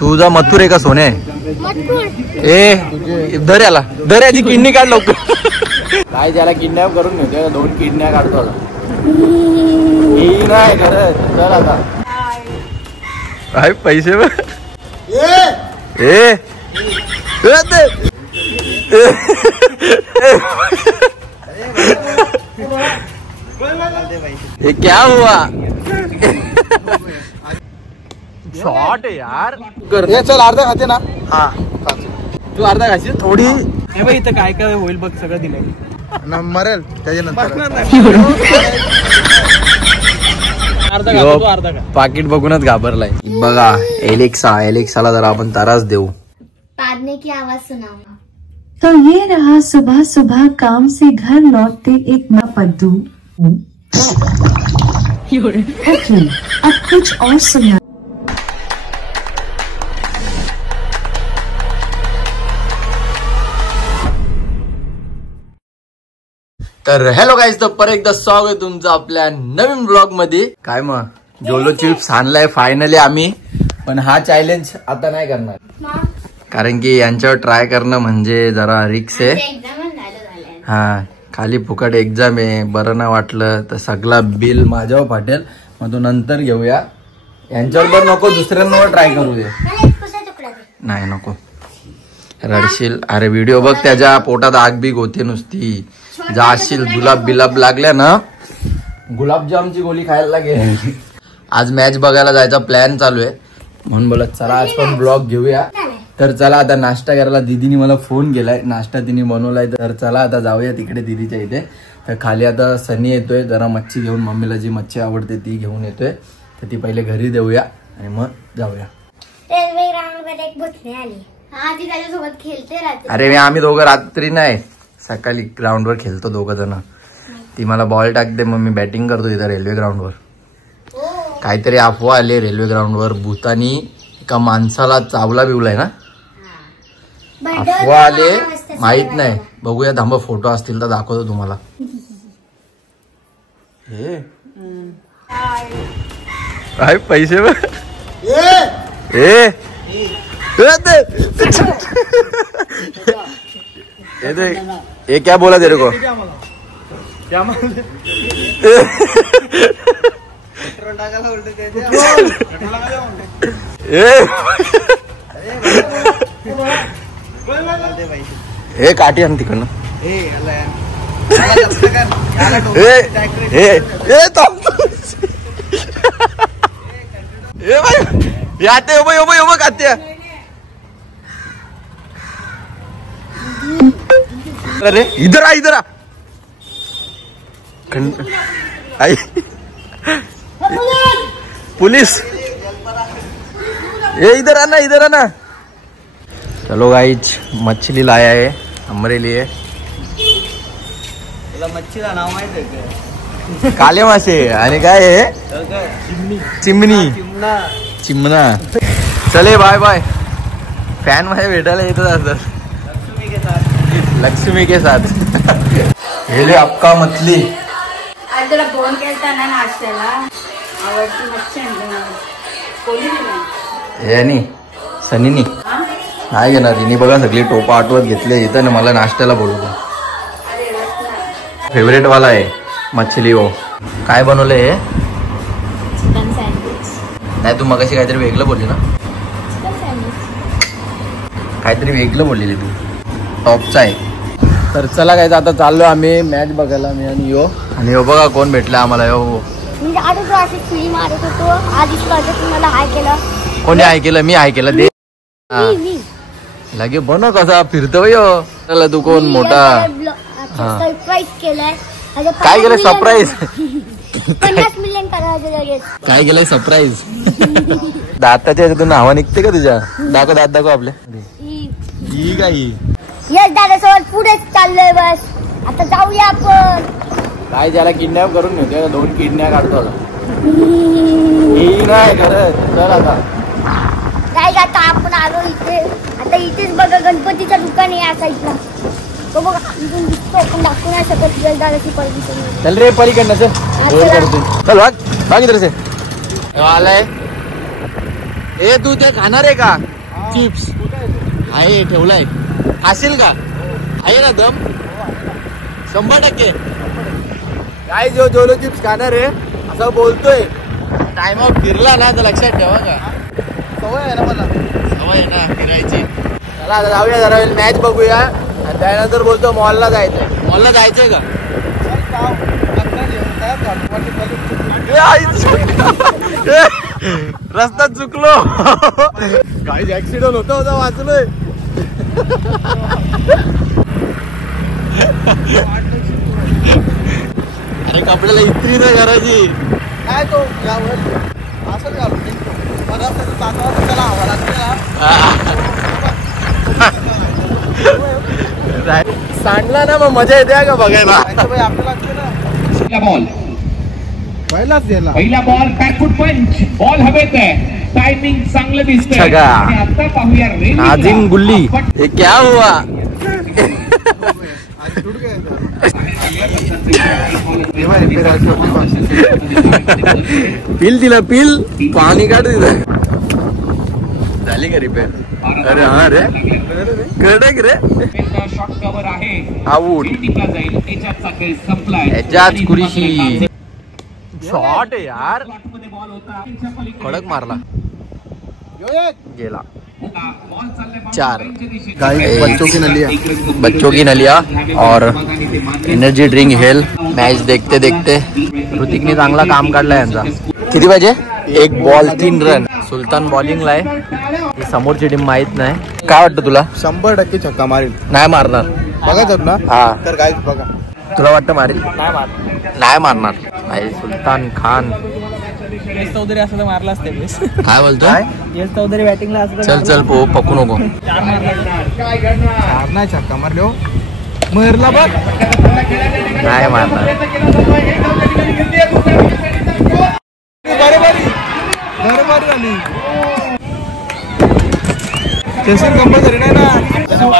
तुझा मथुर आहे का सोने? ए दर्याला दर्याची किडनी काढ लवकर. काय त्याला किडनॅप करून घेतोय, 2 किडन्या काढतो आता. नाही खरंच. चल आता काय पैसे ये क्या हुआ? शॉर्ट आहे यार. चल अर्धा खाते ना. हा तू अर्धा खाशील थोडी. इथं काय काय होईल बघ, सगळं दिलंय. मरेल त्याच्यानंतर पाकिट बघूनच घाबरलाय. बघा एलेक्साला जरा आपण त्रास देऊ. पादने की आवाज सुनाऊंगा. तो ये रहा सुबह सुबह काम से घर लौटते एक माँ पद्दू. अब कुछ और सुना. तर हॅलो गाईज, तर परत एकदा स्वागत आहे तुमचं आपल्या नवीन ब्लॉग मध्ये. काय मग जोलो चिप्स आणलाय फायनली आम्ही, पण हा चॅलेंज आता नाही करणार कारण की यांच्यावर ट्राय करणं म्हणजे जरा रिक्स आहे. हा खाली फुकट एक्झाम आहे. बरं नाही वाटलं तर सगळा बिल माझ्यावर फाटेल. मग तो नंतर घेऊया. यांच्यावर नको, दुसऱ्यांवर ट्राय करू दे. नाही नको रडशील. अरे व्हिडिओ बघ, त्याच्या पोटात आग बीग होते नुसती. जाशील जुलाब बिलाब लागल्या ना, गुलाबजामची गोळी खायला लागेल. आज मॅच बघायला जायचा प्लॅन चालू आहे, म्हणून बोलत चला आज पण ब्लॉग घेऊया. तर चला आता नाश्ता करायला दीदीने मला फोन केलाय, नाश्ता तिने बनवलाय. तर चला आता जाऊया तिकडे दीदीच्या इथे. तर खाली आता सनी येतोय जरा मच्छी घेऊन, मम्मीला जी मच्छी आवडते ती घेऊन येतोय. तर ती पहिले घरी देऊया आणि मग जाऊया. रेल्वे ग्राउंडवर एक भुतणी आली. हा ती त्याच्यासोबत खेळते रात्री. अरे आम्ही दोघं रात्री नाही सकाळी ग्राउंडवर खेळतो दोघं जण. ती मला बॉल टाकते, मग मी बॅटिंग करतो इथं रेल्वे ग्राउंडवर. काहीतरी अफवा आले रेल्वे ग्राउंडवर, भूतानी एका माणसाला चावला बिवलाय ना, अफवा आले. माहित नाही, बघूया थांबा फोटो असतील तर दाखवतो तुम्हाला. हे काय पैसे ये क्या बोला तेरे को? ए काठी आण तिकडनं. आते उभं कात्या. अरे इधर आ आई पुलिस. ये इधर आना. चलो गाइज मछली लाया है हमारे लिए. मच्छीला नाव माहिती आहे? काले मासे. आणि काय आहे? चिमणा. चले बाय बाय. फॅन माझ्या भेटायला येतच असतात. लक्ष्मी के साथ. हेले अक्का मछली. आज तुला फोन केलता ना नाश्त्याला, आवडती मच्छी आणली. कोणी दिली? सनीनी नाही घेणार. तिने बघा सगळी टोपा आठवत घेतली इथं, मला नाश्त्याला बोलवतो. फेवरेट वाला आहे मछली. हो काय बनवलंय हे? Chicken sandwich. नाही तू मगाशी काहीतरी वेगळं बोलली ना. काहीतरी वेगळं बोललेली तू. टॉपचा आहे. तर चला काय आता चाललो आम्ही मॅच बघायला, मी आणि यो बघा कोण भेटला आम्हाला. मी आठवतो अशी सुई मारत होतो आधीच कळत तुम्हाला. हाय केलं कोणी? हाय केलं? मी हाय केलं दे लगे बनव कसा फिरतो यो. चला तू कोण मोठा. सरप्राईज केलाय. काय केलंय सरप्राईज? 50 मिलियन करायचं लगेच. काय केलंय सरप्राईज? दाताच्या ह्याच्यातून हवा निघते का तुझ्या? दाखव दात दाखव आपल्या. ही काही यस दादासोबत पुढेच चाललोय. बस आता जाऊया आपण. काय त्याला किडनॅप करून घेतोय, 2 किडन्या काढतो आता. नाही खरंच. चल आता काय आता आपण आलो इथे. आता इथेच बघा गणपतीचं दुकान आहे या साईडला. तो बघा इथून दिसतो, आपण दाखवू नाही शकत दादाची परमिशन. चल रे पलीकडनं. चल चल भाग इधर से. आलाय ए तू ते खाणार आहे का चिप्स? आहे ठेवलाय, खाशील का? आहे ना दम? 100%. काय जो जोलो चिप्स खाणार आहे असं बोलतोय, टाइमआउट फिरला ना तर लक्षात ठेवा का. सवय आहे ना मला. सवय आहे ना फिरायची. चला आता जाऊया जरा मॅच बघूया आणि त्यानंतर बोलतो मॉलला जायचंय. मॉलला जायचंय का? रस्ता चुकलो. काही ऍक्सिडेंट होता वाचलोय. अरे कपड्याला इस्त्री नाही करायची. काय तो असं घालून त्याला हवा सांडला ना मग मजा येते का बघायला. आपल्याला बॉल पहिलाच दिला. पहिला बॉल बॅकफुट पंच, बॉल हवेत आहे, टायमिंग चांगलं दिसतंय. छगा. आणि आता पाहूया नाजिम गुल्ली. ये क्या हुआ? पिल दिला पिल, पाणी काढ दिलं. झाली का रिपेअर? अरे हा रे कडक रे. शॉट कव्हर आहे, आऊट. टिकला जाईल. याच्यात साखळी संपलाय. याच्यात कुरीशी शॉट आहे यार, मध्ये बॉल होता. कडक मारला, गेला. बॉल चाललाय 4. बच्चों की नलिया और एनर्जी ड्रिंक हेल. मॅच देखते देखते ऋतिकने चांगला काम काढलाय यांचा. किती पाहिजे? 1 बॉल 3 रन. सुलतान बॉलिंगला आहे, समोरची टीम माहित नाही. काय वाटतं तुला? 100% छक्का मारेल. नाही मारणार. बघा ना. हा तर काय बघा, तुला वाटतं मारेल? नाही मारणार. नाही सुलतान खान. चौधरी असं तर मारला असते. काय बोलतोय? यश चौधरी बॅटिंगला असं चल चल पकू नको. नाही छक्का मारले हो. मरला बघ. नाही मारणार. बरोबर झाली. कंपल्सरी नाही ना.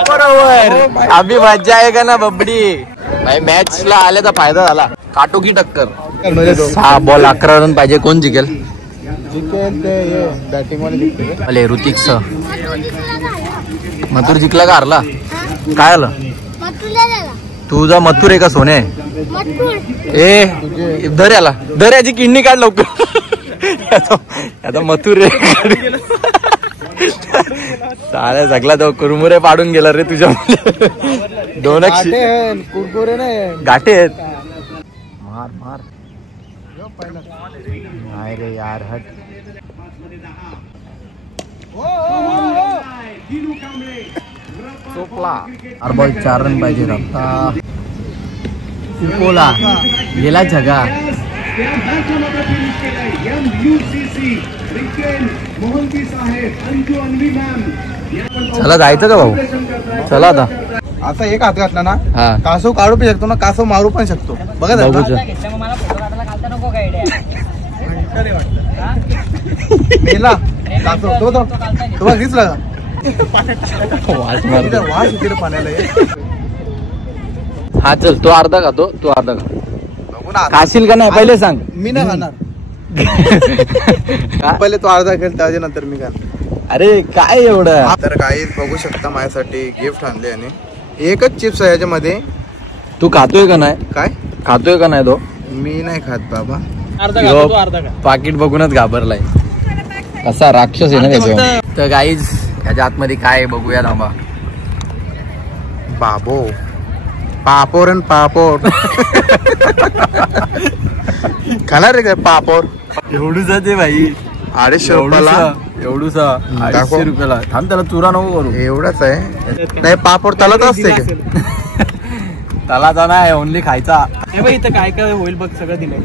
बरोबर. अभी मजा आहे का ना बबडी. भाई मॅच ला आल्याचा फायदा झाला. काटो की टक्कर. 6 बॉल 11 रन पाहिजे. कोण जिंकेल? जिंकेल ते बॅटिंग वाले जिंकते. अरे ऋतिक स मथुर जिंकला का हारला? काय आलं? तुझा मथुर आहे का सोने? ए धर याला, धर याची किडनी काढ लवकर. आता मथुर रे. चालेल सगळा तो कुरमुरे पाडून गेला रे तुझ्या. 2 कुरकुरे नाही गाठे आहेत. मार मार. नाही रे यार हट. चोपला. 4 बॉल 4 रन पाहिजे. रफ्ता सुकोला गेला जगा. चला जायचं का भाऊ? चला आता. आता एक हात घातला ना, हा कासव काढू पण शकतो ना, कासव मारू पण शकतो. बघा बघूच. मला फोटो काढायला घालता नको काय मेला कासव तो तुम्हाला दिसला का? वास मारतो. वास इकडे पाण्याला ये. हा चल तो अर्धा खातो, तू अर्धा खा. बघू ना. खाशील का नाही पहिले सांग. मी नाही खाणार. पहिले तो अर्धा खेळ, त्याच्यानंतर मी खाणार. अरे काय एवढं. तर काही बघू शकता माझ्यासाठी गिफ्ट आणले आणि एकच चिप्स आहे याच्यामध्ये. तू खातोय का नाही? काय खातोय का नाही तो? मी नाही खात बाबा. अर्धा खातो तो अर्धा खा. पाकिट बघूनच घाबरलाय. असा राक्षस आहे ना त्याच्यावर. तर गाईज याच्या आतमध्ये काय आहे बघूया थांबा. बाबो पापोर आणि पापोर. खाणार रे काय पापोर? एवढूसा ते भाई. 250 रुपयाला. एवढूसा दाखव. 250 रुपयाला. थांब त्याला चुरा नको करू. एवढाच आहे. नाही पापोर त्याला तर असते का? त्याला जाणार आहे ओनली खायचा. हे बघ इथं काय काय होईल बघ, सगळं दिलंय.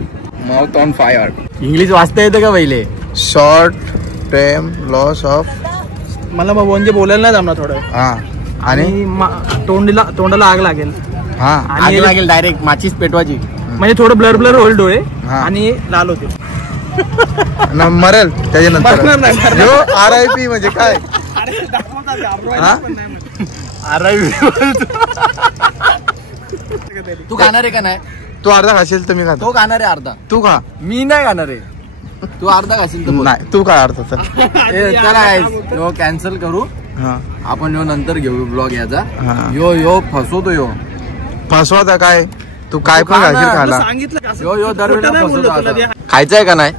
Mouth on fire. इंग्लिश वाचता येतं का पहिले? Short time loss of. मला मग म्हणजे बोलायला नाही जमणार थोडं. हा आणि तोंडाला आग लागेल. हा आग लागेल डायरेक्ट. माचीच पेटवायची. म्हणजे थोडं ब्लर ब्लर होईल डोळे हा. आणि लाल होते. मरेल त्याच्यानंतर. मरणार नाही. RIP म्हणजे काय? हा? तू खाणार आहे का नाही? तू अर्धा खाशील तर मी खातो. तो खाणार आहे अर्धा. तू खा. मी नाही खाणार आहे. तू अर्धा घासील तर बोल. नाही तू काय अर्थ तर ए, चला यो कॅन्सल करू. हा आपण यो नंतर घेऊ ब्लॉग याचा. हा. यो फसवतो यो. फसवता काय तू काय पण खा ना. घालशील खायला. सांगितलं का? यो दरवेळेला खोटं नाही बोललो फसवतो तुला आता. ते. खायचंय का नाही?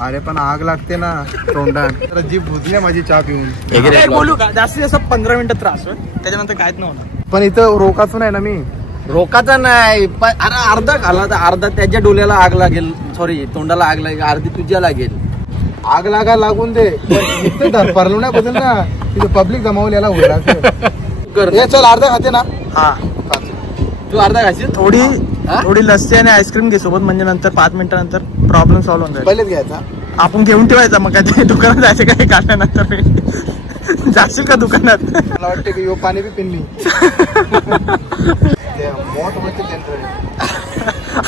अरे पण आग लागते ना तोंडात. तर जीभ भुजली माझी चहा पिऊन. हे घे रे काय vlog. बोलू का जास्तीत जास्त 15 मिनिटं त्रास होय. त्याच्यानंतर काहीच नाही होणार. पण इथं रोखाचं नाही ना मी. रोकाचा नाही पण अरे अर्धा खाला तर अर्धा त्याच्या डोल्याला आग लागेल. सॉरी तोंडाला आग लागेल. अर्धी तुझ्या लागेल. आग लागा लागून दे परलो नाही बदल ना तिथे पब्लिक जमावली याला होईल असं. कर. हे चल अर्धा खाते ना. हा तू अर्धा घासील. थोडी लस्सी आणि आईस्क्रीम घे सोबत म्हणजे नंतर 5 मिनिटानंतर प्रॉब्लेम सॉल्व्ह होऊन जाईल. पहिलेच घ्यायचा. आपण घेऊन ठेवायचा मग काय दुकानात जायचं काय काढल्यानंतर जाशील का दुकानात. मला वाटतं की यो पाणी बी पिन्नी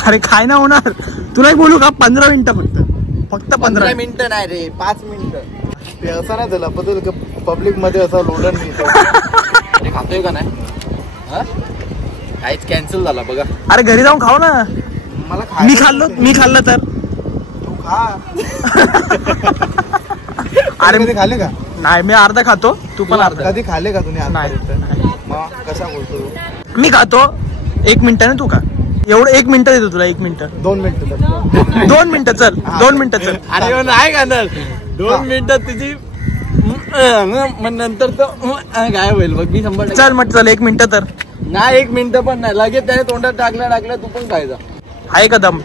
अरे काय ना होणार तुला बोलू का 15 मिनिटं फक्त 15 मिनिटं नाही रे 5 मिनिटं. असं नाही झालं बदल पब्लिक मध्ये असं लोडन नाही. अरे खातोय का नाही? हा? काहीच कॅन्सल झाला बघा. अरे घरी जाऊन खाऊ ना. मला मी खाल्लं तर तू खा. अरे कधी खाल्ले का? नाही मी अर्धा खातो तू पण अर्धा. कधी खाल्ले का तुम्ही? नाही. मग कसा बोलतो? मी खातो 1 मिनिटाने तू खा. एवढं 1 मिनिटं देतो तुला 1 मिनिटं 2 मिनिटं 2 मिनिटं चल 2 मिनिटं चल. अरे नाही खाणार 2 मिनिटात तुझी मग नंतर तर काय होईल बघ. मी 100% चल मग चल 1 मिनिटं तर नाही 1 मिनिटं पण नाही. लगेच त्याने तोंडात टाकल्या तू पण खायचा. आहे का दम.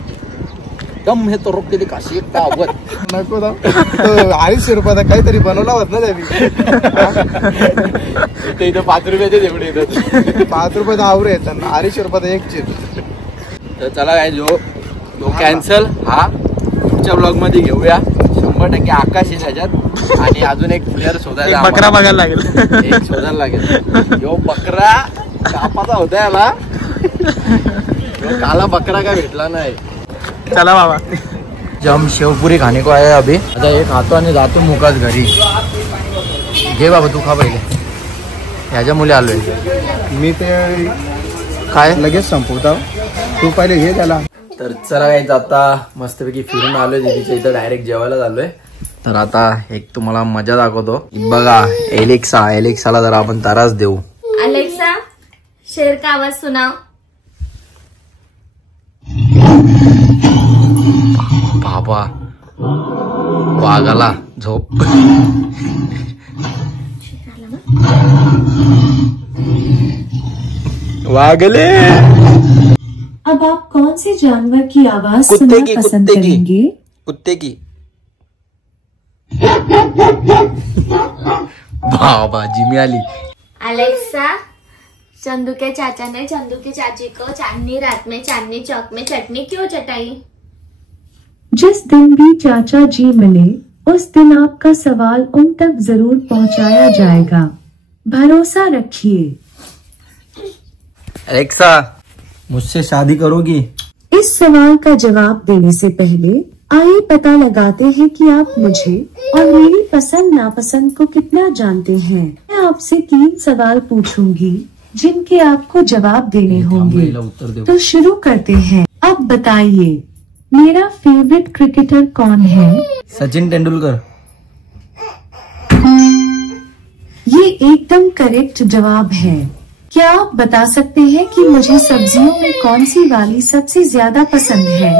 दम हे तो रोक केली काशी पावत. नको ना. 250 रुपयाचा काहीतरी बनवला होत ना त्यांनी. ते इथं 5 रुपयाचे तेवढे येतात. 5 रुपयाचा आवरे येतात 250 रुपयाचा एक चिप. तर चला काय जो कॅन्सल हा पुढच्या ब्लॉग मध्ये घेऊया. 100% आकाश आहे त्याच्यात. आणि अजून एक प्लेअर शोधायला बकरा बघायला लागेल. एक शोधायला लागेल. यो बकरा कापाचा होता याला. काला बकरा काय भेटला नाही. चला बाबा जम शेवपुरी खाने को आया अभी. आता हे खातो आणि जातो मुकाच घरी. घे बाबा तू खा पहिले. ह्याच्या मुले आलोय. मी ते काय लगेच संपवता. तू पहिले घे त्याला. तर चला काय आता मस्तपैकी फिरून आलोय दीदीच्या इथं. डायरेक्ट जेवायला झालोय. तर आता एक तुम्हाला मजा दाखवतो. बघा एलेक्साला जरा आपण तारास देऊ. अलेक्सा शेर का आवाज सुनाव. बाबा वाघाला झोप. वागले. अब आप कौन से जानवर की आवाज कुत्ते सुनना की, पसंद कुत्ते की। करेंगे? कुत्ते की. बाबा जिमी आली. अलेक्सा चंदू के चाचा ने चंदू की चाची को चांदनी रात में चांदनी चौक में चटनी क्यों चटाई. जिस दिन भी चाचा जी मिले उस दिन आपका सवाल उन तक जरूर पहुंचाया जाएगा, भरोसा रखिए। एलेक्सा मुझसे शादी करोगी? इस सवाल का जवाब देने से पहले आइए पता लगाते हैं कि आप मुझे और मेरी पसंद नापसंद को कितना जानते हैं। मैं आपसे 3 सवाल पूछूंगी जिनके आपको जवाब देने होंगे। उत्तर दे. तो शुरू करते हैं। अब बताइए मेरा फेवरेट क्रिकेटर कौन है? सचिन तेंदुलकर. ये एकदम करेक्ट जवाब है। क्या आप बता सकते हैं कि मुझे सब्जियों में कौन सी वाली सबसे ज्यादा पसंद है?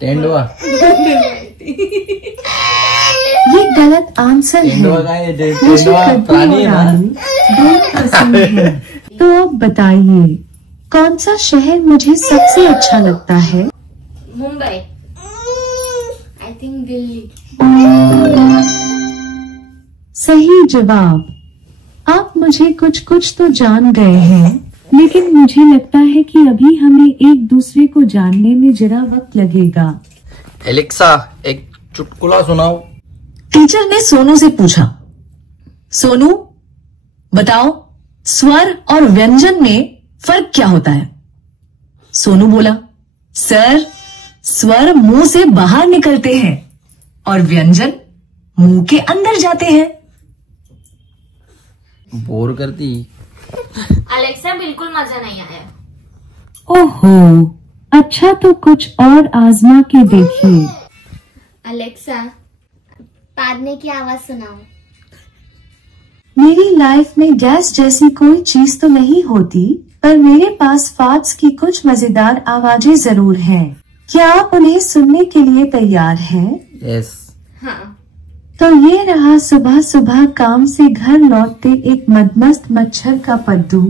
तेंदुआ. ये गलत आंसर है। तेंदुआ काय आहे? मुझे तेंदुआ कद्दू प्राणी और आहे ना. आलू दोनों पसंद है। तो अब बताइए कौन सा शहर मुझे सबसे अच्छा लगता है? मुंबई. I think Delhi. सही जवाब। आप मुझे कुछ तो जान गए हैं, लेकिन मुझे लगता है कि अभी हमें एक दूसरे को जानने में जरा वक्त लगेगा। एलेक्सा एक चुटकुला सुनाओ. टीचर ने सोनू से पूछा, सोनू बताओ स्वर और व्यंजन में फर्क क्या होता है? सोनू बोला, सर स्वर मुंह से बाहर निकलते हैं और व्यंजन मुंह के अंदर जाते हैं। बोर करती. अलेक्सा बिल्कुल मजा नहीं आया. ओहो, अच्छा तो कुछ और आजमा के देखिए। अलेक्सा, पादने की आवाज सुनाओ। मेरी लाइफ में गैस जैसी कोई चीज तो नहीं होती, पर मेरे पास फार्ट्स की कुछ मजेदार आवाजें जरूर हैं। क्या आप उन्हें सुनने के लिए तैयार हैं? यस। हाँ। तो ये रहा सुबह सुबह काम से घर लौटते एक मदमस्त मच्छर का पद्दू।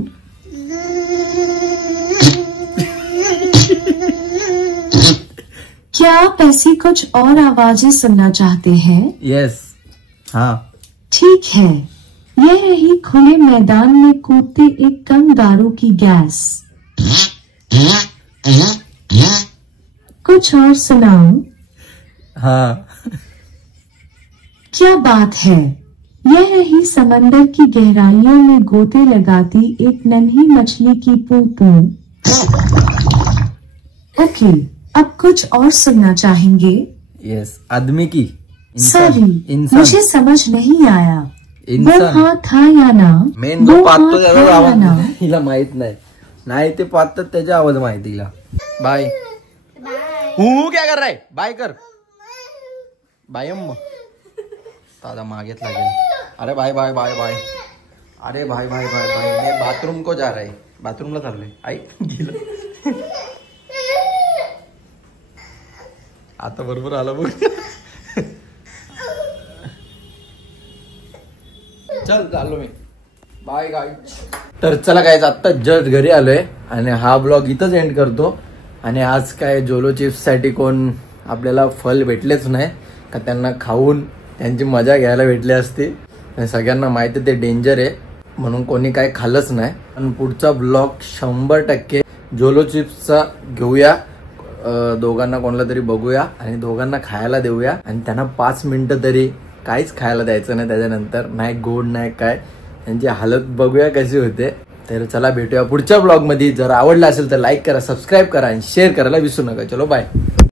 क्या आप ऐसी कुछ और आवाजें सुनना चाहते हैं? यस। हाँ। ठीक है, यह रही खुले मैदान में कूदते एक कंगारू की गैस। कुछ और सुनाऊं? हाँ। क्या बात है, यह रही समंदर की गहराइयों में गोते लगाती एक नन्ही मछली की पू पू। ओके, अब कुछ और सुनना चाहेंगे? यस। आदमी की। सॉरी, मुझे समझ नहीं आया। वो हाँ था या ना? मेन जो पाहतो त्याचा आवाज हिला माहित नाही ते पाहतात त्याचा आवाज माहिती हिला। बाय। हू क्या कर रहा है? बाय कर। बाय अम्मा। दादा मागेच लागेल। अरे बाय बाय बाय बाय। अरे भाई भाई भाई भाई मैं बाथरूम को जा रहा है। बाथरूमला चाललोय। आई गेलं। आता बरोबर आलं बघ। चल चाललो मी। Bye guys. तर चला गाईज, आता जस्ट घरी आलोय आणि हा ब्लॉग इथंच एंड करतो। आणि आज काय जोलो चिप्स साठी कोण आपल्याला फल भेटलेच नाही का, त्यांना खाऊन त्यांची मजा घ्यायला भेटली असती। सगळ्यांना माहिती ते डेंजर आहे म्हणून कोणी काय खाल्लंच नाही। पण पुढचा ब्लॉग 100% जोलो चिप्सचा घेऊया, दोघांना कोणाला तरी बघूया आणि दोघांना खायला देऊया आणि त्यांना 5 मिनिटं तरी काहीच खायला द्यायचं नाही। त्याच्यानंतर नाही गोड नाही काय, त्यांची हालत बघूया कशी होते। तर चला भेटूया पुढच्या ब्लॉग मध्ये। जर आवडला असेल तर लाईक करा, सबस्क्राईब करा आणि शेअर करायला विसरू नका। चलो बाय।